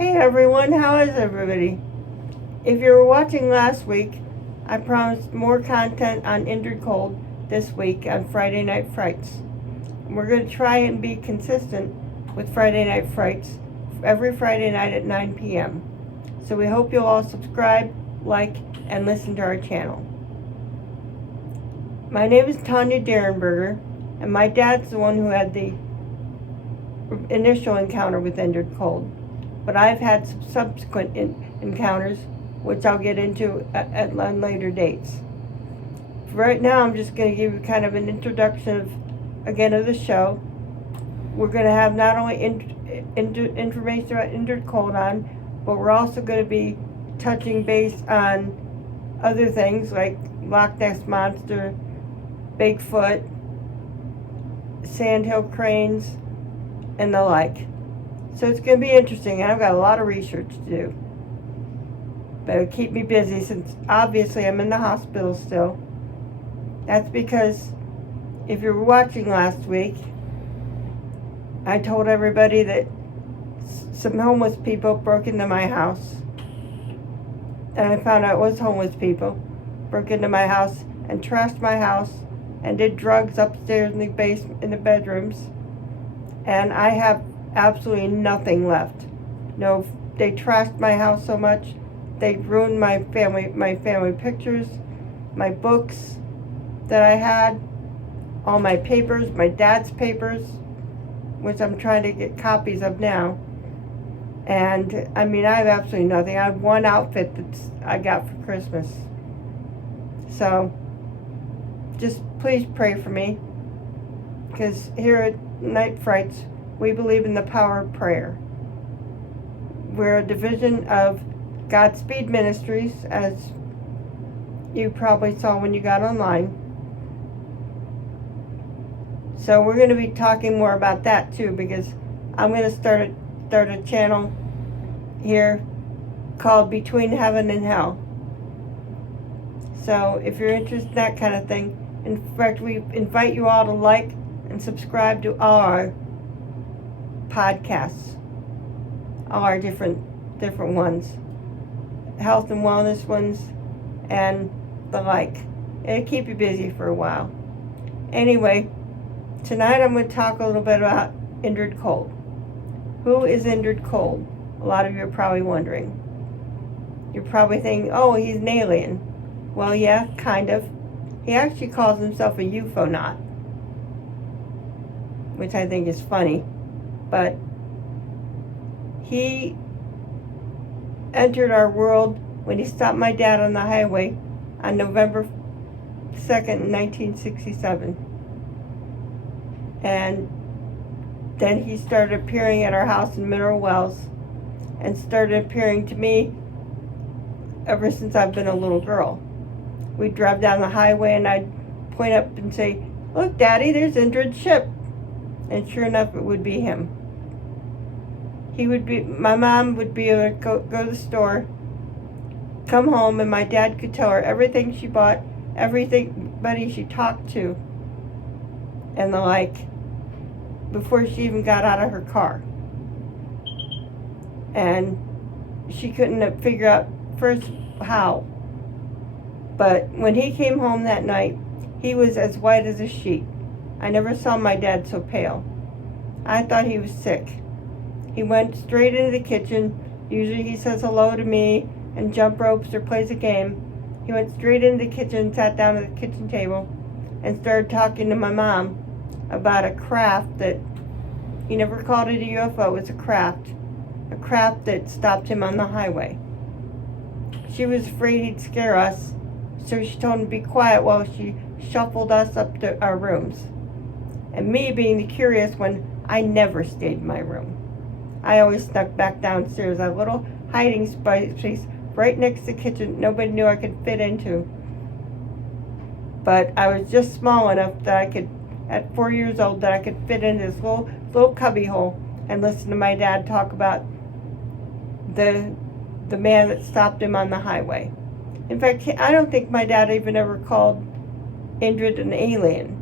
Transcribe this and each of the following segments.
Hey everyone, how is everybody? If you were watching last week, I promised more content on Indrid Cold this week on Friday Night Frights. We're going to try and be consistent with Friday Night Frights every Friday night at 9 p.m. So we hope you'll all subscribe, like, and listen to our channel. My name is Taunia Derenberger, and my dad's the one who had the initial encounter with Indrid Cold. But I've had some subsequent encounters, which I'll get into at later dates. For right now, I'm just going to give you kind of an introduction of the show. We're going to have not only information about Indrid Cold on, but we're also going to be touching base on other things like Loch Ness Monster, Bigfoot, sandhill cranes, and the like. So it's going to be interesting. I've got a lot of research to do. Better keep me busy since obviously I'm in the hospital still. That's because if you were watching last week, I told everybody that some homeless people broke into my house. And I found out it was homeless people. Broke into my house and trashed my house and did drugs upstairs in the basement, in the bedrooms. And I have absolutely nothing left. No, they trashed my house so much. They ruined my family pictures, my books that I had, all my papers, my dad's papers, which I'm trying to get copies of now. And I mean, I have absolutely nothing. I have one outfit that I got for Christmas. So just please pray for me, because here at Night Frights, we believe in the power of prayer. We're a division of GodSpeed Ministries, as you probably saw when you got online. So we're going to be talking more about that too, because I'm going to start a channel here called Between Heaven and Hell. So if you're interested in that kind of thing, in fact, we invite you all to like and subscribe to all our podcasts, all our different ones, health and wellness ones, and the like. It'll keep you busy for a while. Anyway, tonight I'm going to talk a little bit about Indrid Cold. Who is Indrid Cold? A lot of you are probably wondering. You're probably thinking, oh, he's an alien. Well, yeah, kind of. He actually calls himself a UFO-naut, which I think is funny. But he entered our world when he stopped my dad on the highway on November 2nd, 1967. And then he started appearing at our house in Mineral Wells and started appearing to me ever since I've been a little girl. We'd drive down the highway and I'd point up and say, "Look, Daddy, there's Indrid's ship." And sure enough, it would be him. My mom would be able to go to the store, come home, and my dad could tell her everything she bought, everybody she talked to, and the like, before she even got out of her car. And she couldn't figure out first how. But when he came home that night, he was as white as a sheet. I never saw my dad so pale. I thought he was sick. He went straight into the kitchen. Usually he says hello to me and jump ropes or plays a game. He went straight into the kitchen, sat down at the kitchen table, and started talking to my mom about a craft that he never called it a UFO. It was a craft that stopped him on the highway. She was afraid he'd scare us, so she told him to be quiet while she shuffled us up to our rooms. And me being the curious one, I never stayed in my room. I always snuck back downstairs, a little hiding space right next to the kitchen nobody knew I could fit into. But I was just small enough that I could, at 4 years old, that I could fit into this little cubby hole and listen to my dad talk about the man that stopped him on the highway. In fact, I don't think my dad even ever called Indrid an alien.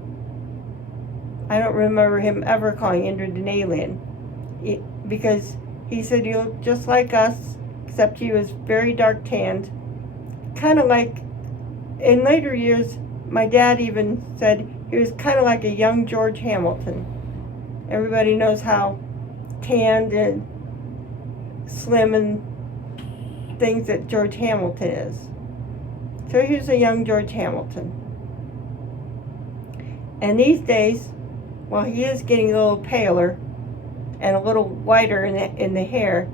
I don't remember him ever calling Indrid an alien, because He said he looked just like us, except he was very dark tanned. Kind of like, in later years, my dad even said he was kind of like a young George Hamilton. Everybody knows how tanned and slim and things that George Hamilton is. So he was a young George Hamilton. And these days, while he is getting a little paler and a little whiter in the hair,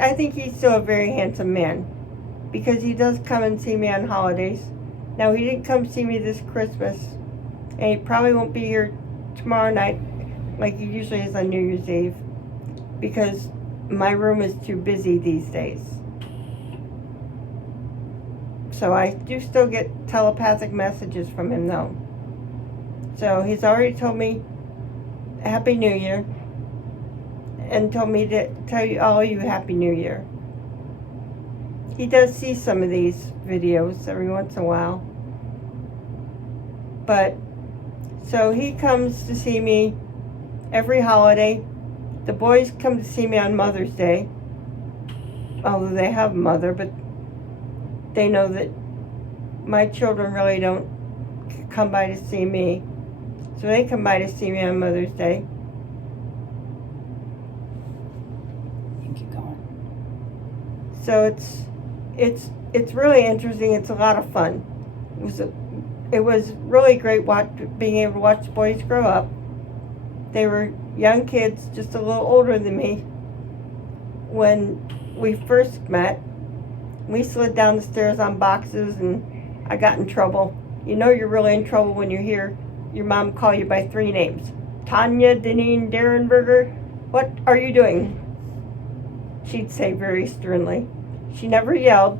I think he's still a very handsome man, because he does come and see me on holidays. Now, he didn't come see me this Christmas, and he probably won't be here tomorrow night like he usually is on New Year's Eve, because my room is too busy these days. So I do still get telepathic messages from him, though. So he's already told me Happy New Year, and told me to tell you all you Happy New Year. He does see some of these videos every once in a while. But, so he comes to see me every holiday. The boys come to see me on Mother's Day, although they have a mother, but they know that my children really don't come by to see me. So they come by to see me on Mother's Day. You can keep going. So it's really interesting. It's a lot of fun. It was really great being able to watch the boys grow up. They were young kids, just a little older than me. When we first met, we slid down the stairs on boxes, and I got in trouble. You know you're really in trouble when you hear your mom call you by 3 names. Taunia, Dineen, Derenberger, what are you doing? She'd say very sternly. She never yelled,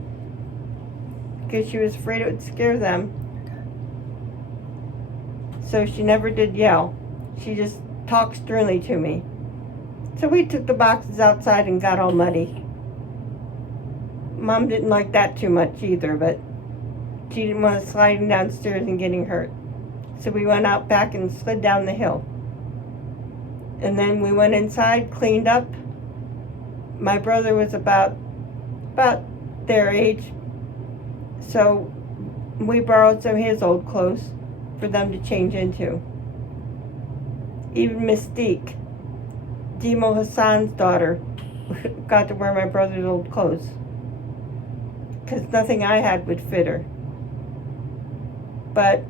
because she was afraid it would scare them. So she never did yell. She just talked sternly to me. So we took the boxes outside and got all muddy. Mom didn't like that too much either, but she didn't want us sliding downstairs and getting hurt. So we went out back and slid down the hill. And then we went inside, cleaned up. My brother was about their age, so we borrowed some of his old clothes for them to change into. Even Mystique, Demo Hassan's daughter, got to wear my brother's old clothes, because nothing I had would fit her. But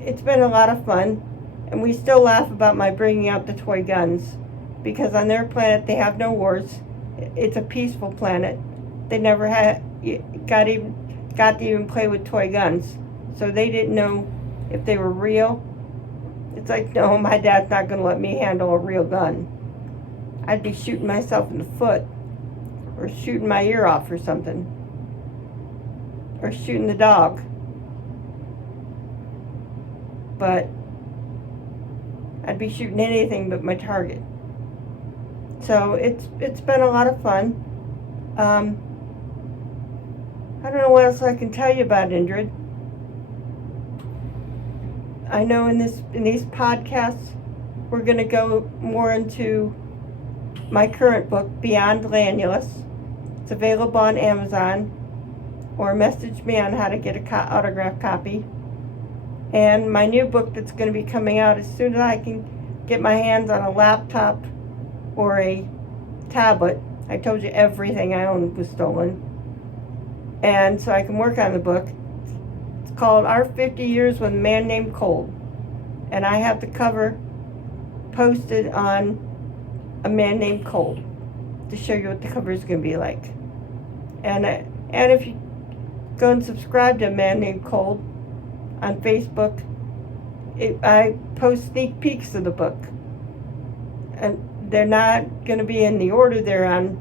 it's been a lot of fun, and we still laugh about my bringing out the toy guns, because on their planet they have no wars. It's a peaceful planet. They never got to even play with toy guns, so they didn't know if they were real. It's like, no, my dad's not going to let me handle a real gun. I'd be shooting myself in the foot, or shooting my ear off or something, or shooting the dog. But I'd be shooting anything but my target. So it's been a lot of fun. I don't know what else I can tell you about Indrid. I know in these podcasts we're going to go more into my current book, Beyond Lanulos. It's available on Amazon, or message me on how to get an autographed copy. And my new book that's going to be coming out as soon as I can get my hands on a laptop or a tablet. I told you everything I owned was stolen. And so I can work on the book. It's called Our 50 Years with a Man Named Cold. And I have the cover posted on A Man Named Cold to show you what the cover is going to be like. And if you go and subscribe to A Man Named Cold on Facebook, I post sneak peeks of the book. And they're not going to be in the order they're on.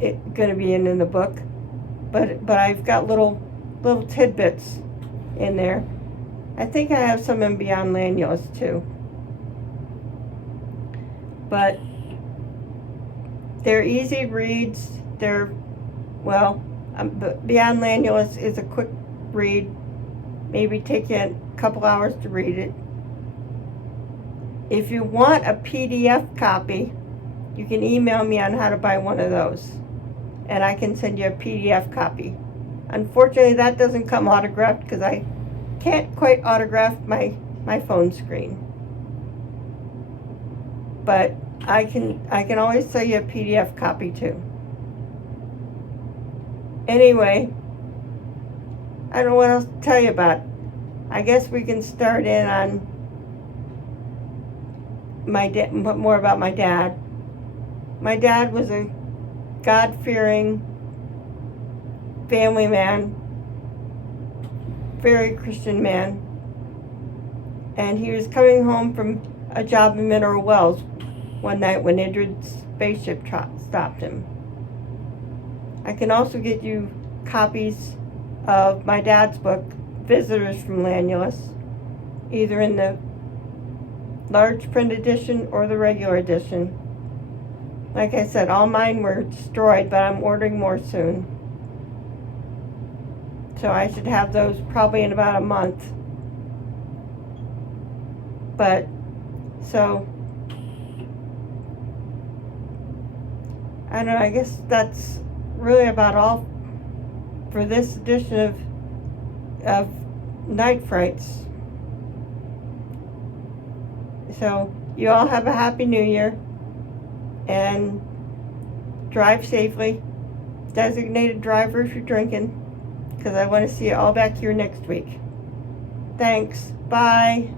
It's going to be in the book. But I've got little tidbits in there. I think I have some in Beyond Lanulos too. But they're easy reads. Beyond Lanulos is a quick read. Maybe take you a couple hours to read it. If you want a PDF copy, you can email me on how to buy one of those. And I can send you a PDF copy. Unfortunately, that doesn't come autographed because I can't quite autograph my phone screen. But I can always sell you a PDF copy too. Anyway, I don't know what else to tell you about. I guess we can start in on more about my dad. My dad was a God-fearing family man, very Christian man, and he was coming home from a job in Mineral Wells one night when Indrid's spaceship stopped him. I can also get you copies of my dad's book, Visitors from Lanulos, either in the large print edition or the regular edition. Like I said, all mine were destroyed, but I'm ordering more soon. So I should have those probably in about a month. But, so, I don't know, I guess that's really about all for this edition of Night Frights. So, you all have a happy new year, and drive safely. Designated driver if you're drinking, because I want to see you all back here next week. Thanks. Bye.